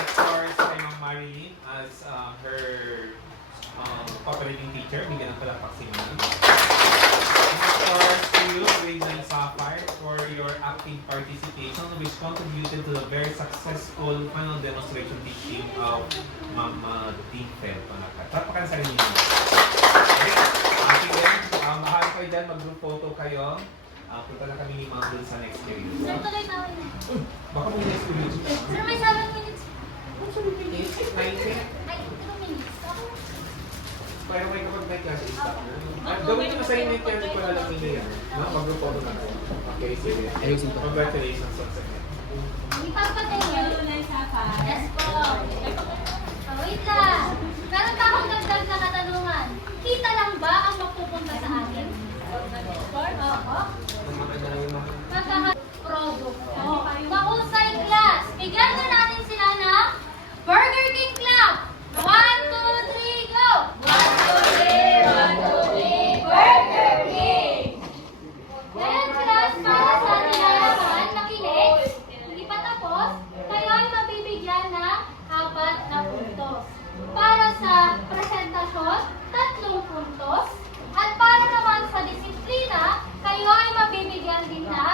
of course, kay Ma'am Marilyn as her operating teacher, bigyan ng palakpak si Madam. And of course, to you, Grade 9 Sapphire, for your active participation which contributed to the very successful final demonstration teaching of Ma'am Dintel. Tapakan sa inyo. Okay? Sige, mahal kayo dyan, mag-group photo kayo. Punta na kami ni Ma'am dun sa next period. Sir, tuloy na ako. Baka may next period. Sir, may 7 minutes. What's the minutes? 19? Ay, 2 minutes. Okay. Pero may kapag may class, stop na. Gawin nyo na sa inyo yung ko na lang nila. Mag-group photo na kayo. Okay, sige. Congratulations once again. Ipagpatuloy. Yes po. Wait lang. Meron pa akong dagdag na katanungan. Kita lang ba ang mapupunta sa atin? Oo. Magkaka-produkto. Mahusay class. Bigyan na natin sila ng Burger King Club. 1, 2, 3, go! 1, 2, 3, 1, 2, 3, Burger King! Ngayon class, para sa nilalaman, makinig. Hindi pa tapos, kayo ay mabibigyan ng 4 na puntos. Para sa presentasyon, 3 puntos. At para naman sa disiplina, kayo ay mabibigyan din ng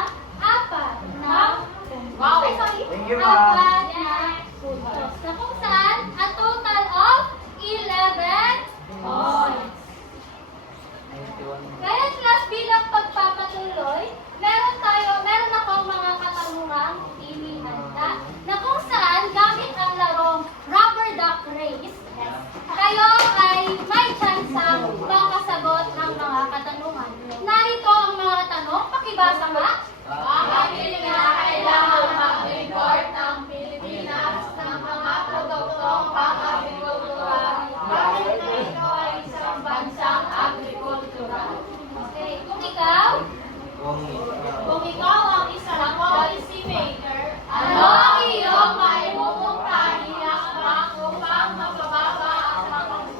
ikaw ang isang policy maker, ano ang iyong maimumungkahi hakbang upang mapababa ang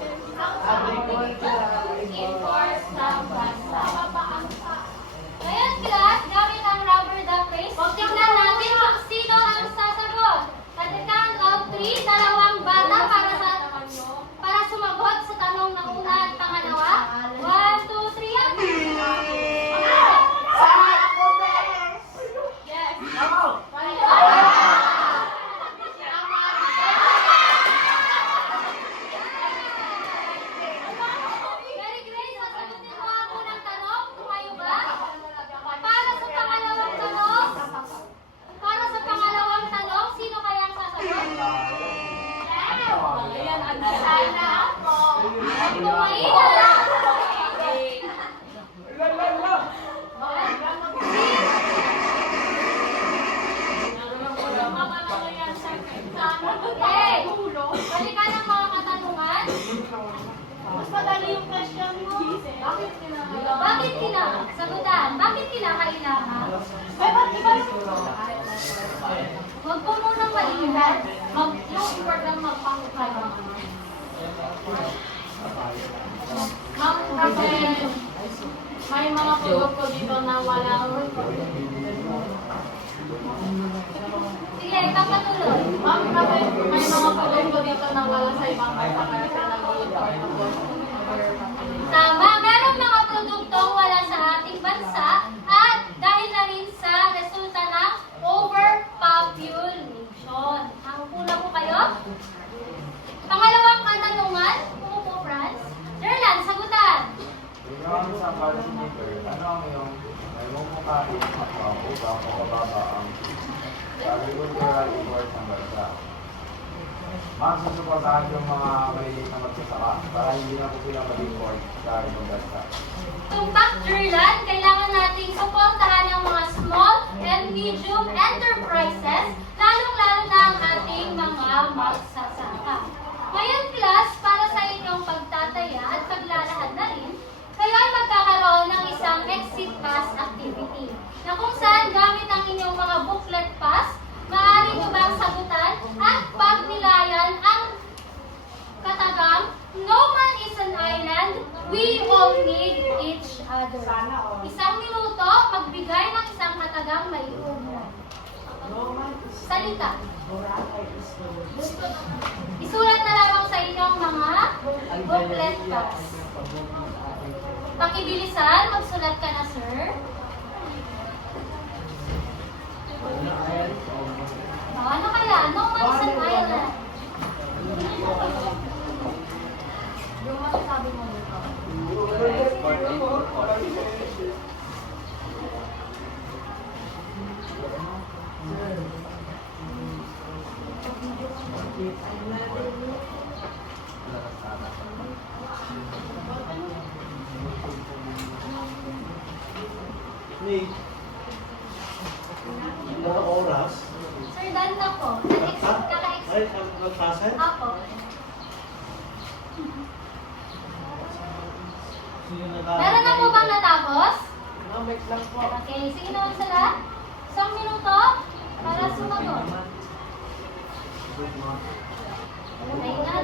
enforce ng bansa? Ngayon, class, gamit ang rubber duck race, tignan natin kung sino ang sasagot. At the count of 3, dalawang bata para sumagot sa tanong na una at pangalawa. 1, 2, 3, yan! Mary Grace, sasagutin mo ang unang tanong. Tumayo ba? Para sa pangalawang tanong, sino kaya ang sasagot? Ayan, Sana ako. Tumayo na! Okay, balikan ang mga katanungan. Mas madali yung question mo. Bakit kinakailangan? Sagutan, bakit kinakailangan? Ba't iba Huwag po munang malihan. yung important magpangkay? Ma'am, kasi may mga produkto dito na walang... Sige, papatuloy. Ma'am, kasi may mga produkto dito na wala sa ibang bansa kaya sila nag-import. Tama, merong mga produktong wala sa ating bansa at dahil na rin sa resulta ng overpopulation. Nakukula po kayo? Pangalawang katanungan, po, Franz. Derlan, sagutan. Ikaw ang isang policy maker, ano ang iyong maimumungkahi hakbang upang mapababa ang agricultural imports ng bansa? Ma'am, susuportahan yung mga maliliit na magsasaka para hindi na po sila mag-import sa ibang bansa. Tumpak, Derlan, kailangan nating suportahan ang mga small and medium enterprises, lalong-lalo na ang ating mga magsasaka. Ngayon, class, para sa inyong pagtataya at paglalahad na rin, kayo ay magkakaroon ng isang exit pass activity na kung saan gamit ang inyong mga booklet pass, maaari nyo bang sagutan at pagnilayan ang katagang "No man is an island, we all need each other." Isang minuto, magbigay ng isang katagang may uugnay. Salita. Isulat na lamang sa inyong mga booklet pass. Pakibilisan, magsulat ka na, sir. Ano kaya? No man is an island. Yung masasabi mo dito. Ilang oras? Sir, done na po. Kaka-exit. Ay, magpasa? Apo. Meron na po bang natapos? Okay, sige naman sila. Isang minuto para sumagot. Ay na,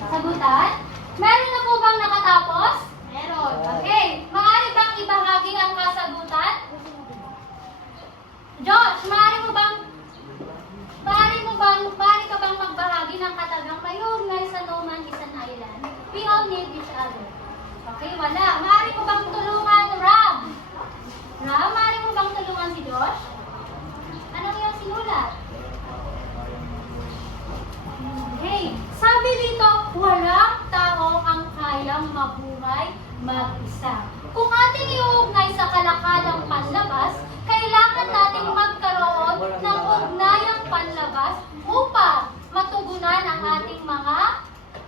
sagutan? Meron na po bang nakatapos? Meron. Okay, maaari bang ibahagi ang kasagutan? Josh, maaari ka bang magbahagi ng katagang may ugnay sa No Man is an Island? We all need each other. Okay, wala. Maaari mo bang tulungan, Ram? Ram, maaari mo bang tulungan si Josh? Anong iyong sinulat? Hey, sabi dito, walang tao ang kayang mabuhay mag-isa. Kung ating iuugnay sa kalakalang panlabas, kailangan nating magkaroon ng ugnayang panlabas upang matugunan ang ating mga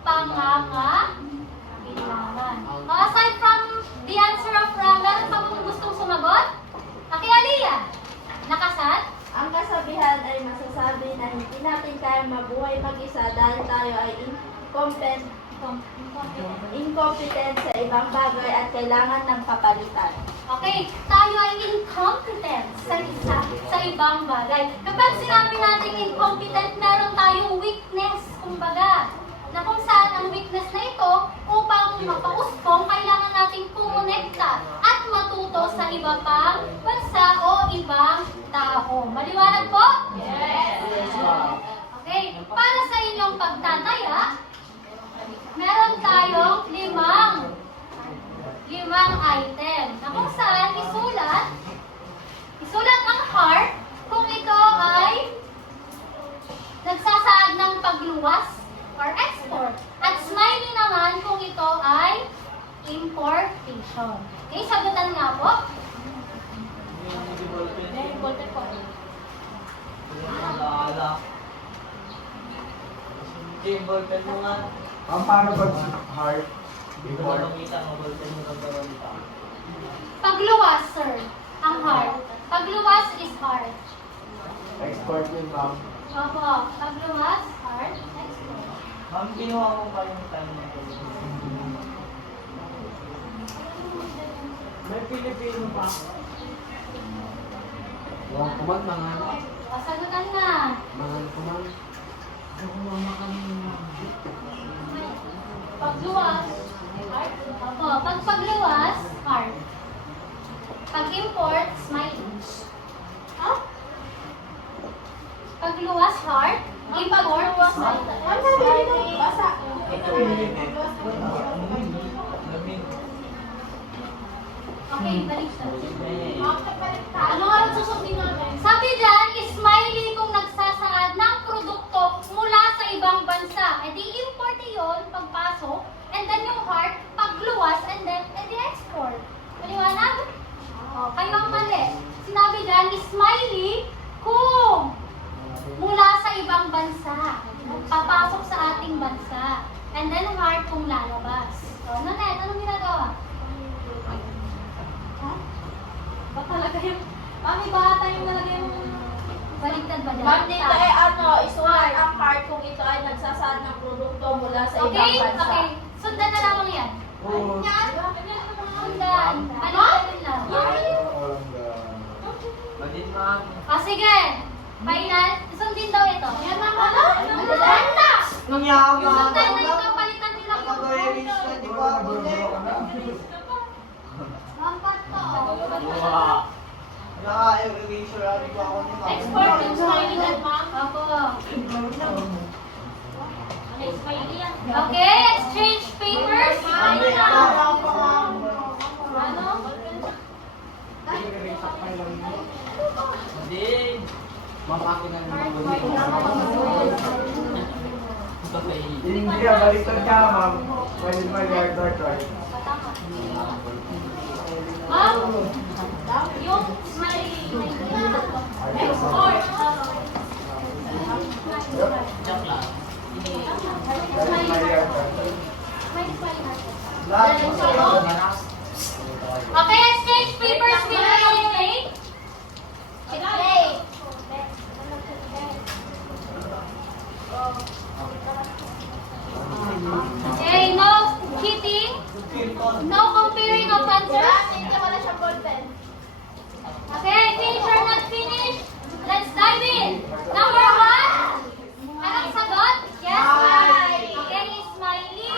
pangangailangan. Aside from the answer of Ram, meron pa kung gustong sumagot? Aki Aliyah, nakasat? Ang kasabihan ay masasabi na hindi natin kaya mabuhay mag-isa dahil tayo ay incompetent sa ibang bagay at kailangan ng kapalitan. Okay, tayo ay incompetent sa ibang bagay. Kapag sinabi natin incompetent, meron tayong weakness, kumbaga, na kung saan ang weakness na ito, upang mapauspong, kailangan nating kumonekta at matuto sa iba pang bansa o ibang tao. Maliwanag po? Yes! Okay, para sa inyong pagtataya, meron tayong limang item na kung saan isulat ang heart kung ito ay nagsasaad ng pagluwas or export. At smiley naman kung ito ay importation. Okay, sagutan nga po. Voltage po. Paano pag heart? Import. Pagluwas, sir. Ang heart. Pagluwas is heart. Export yun, ma'am. Opo. Pagluwas, heart, export. Ma'am, kinuha mo pa yung time na May Pilipino pa. Huwag kuman, mga Pasagutan na. kuman. Pagluwas, heart. Opo. Pag pagluwas, heart. Pag import, smiley. Huh? Pagluwas, heart. Import, smiley. Basa. Okay, balik siya. Ano nga ang susundin natin? Sabi dyan, smiley kung nagsasaad ng produkto mula sa ibang bansa. E di import yun, pagpasok. And then yung heart, pagluwas, and then export. Maliwanag? O, kayo ang mali. Sinabi dyan, smiley kung mula sa ibang bansa. Papasok sa ating bansa. And then heart kung lalabas. So, Nanette, anong ginagawa? Ba talaga yung... Mami, bata yung nalagay yung... Baliktad ba dyan? Ma'am, dito ay isulat ang heart kung ito ay nagsasaad ng produkto mula sa ibang Okay, bansa. okay. Sundan na lang yan. Oo. Sundan. Baliktad lang. Badin, ma'am. Sige. Final. Sundin daw ito. Yan na ba? Banta! Nangyari Yung sundan na ito, palitan nila yung Nakabay-release di ba? Mampat to. Naka-erasure ari ko ako ni ma'am. Export yung smiley that, ma'am. Opo. Okay, exchange papers. Ano? Badin. Mamakin na naman. Hindi ka, baliktad ka, ma'am. Pwede ba yung heart, right? Ma'am, yung smiley. Export. That's my heart. May smiley heart. Lahat. Okay, exchange papers will be made. Okay, no cheating, no comparing of answers. Okay, finish or not finish? Let's dive in. Number 1. Anong sagot? Yes, okay, smiley.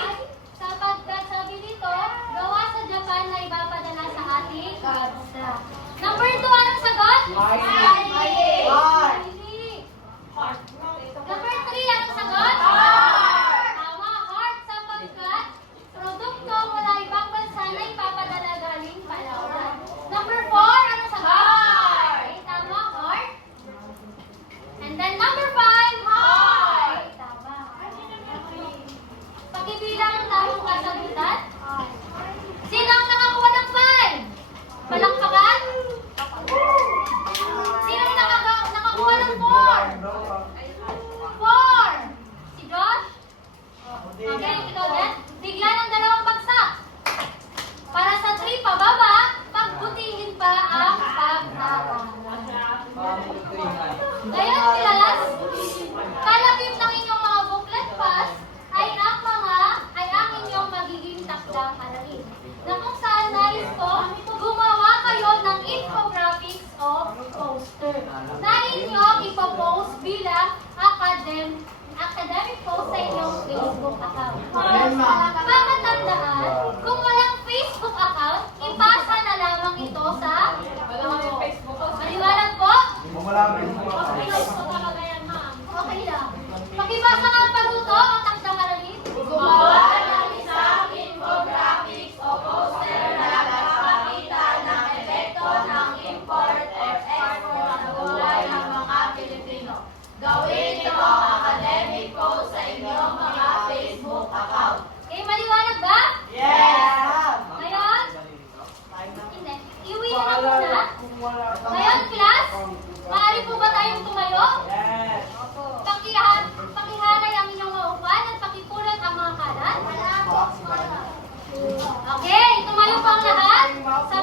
Sapagkat sabi dito, gawa sa Japan na ipapadala sa ating bansa. Number 2, anong sagot? Smiley. Number 3, anong sagot? Tama, heart. Sapagkat produkto mula ibang bansa na ipapadala galing Palawan. Number 4, anong sagot? Okay, tama, heart. And then number 5, heart. Tama. Pakibilang ang tamang kasagutan. Sino ang nakakuha ng 5? Palakpakan? Sino ang nakakuha ng 4? 4. Si Josh? Okay, ikaw din. Bigyan ng 2 bagsak. Para sa 3 pababa, pagbutihin pa ang pagtama. Ngayon, class, kalakip ng inyong mga booklet pass ay ang academic post sa inyong Facebook account. Yes, ma'am. Pamatandaan, kung walang Facebook account, ipasa na lamang ito sa Facebook post. maliwanag po. Wala rin po. Okay lang. Pakibasa nga ang paluto o takdang aralin. Gumawa ng isang infographics o poster na nagpapakita ng epekto ng import at export sa buhay ng mga Pilipino. Gawin ito ang academic post sa inyong mga Facebook account. Okay, maliwanag ba? Yes! Ngayon? Hindi. Iuwi na na muna. Kung wala ka. Ngayon, class, maaari po ba tayong tumayo? Yes! Pakihanay ang inyong mga upuan at pakipulot ang mga kalat. Okay, tumayo po ang lahat sa